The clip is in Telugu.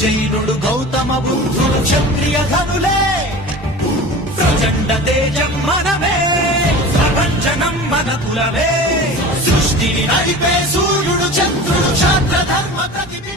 జైనుడు గౌతమ బుద్ధుడు క్షత్రియ ధనులే ప్రచండ తేజం మనమే ప్రపంచనం మన కులమే సృష్టిని నడిపే సూర్యుడు చంద్రుడు క్షాత్ర ధర్మ ప్రతిభి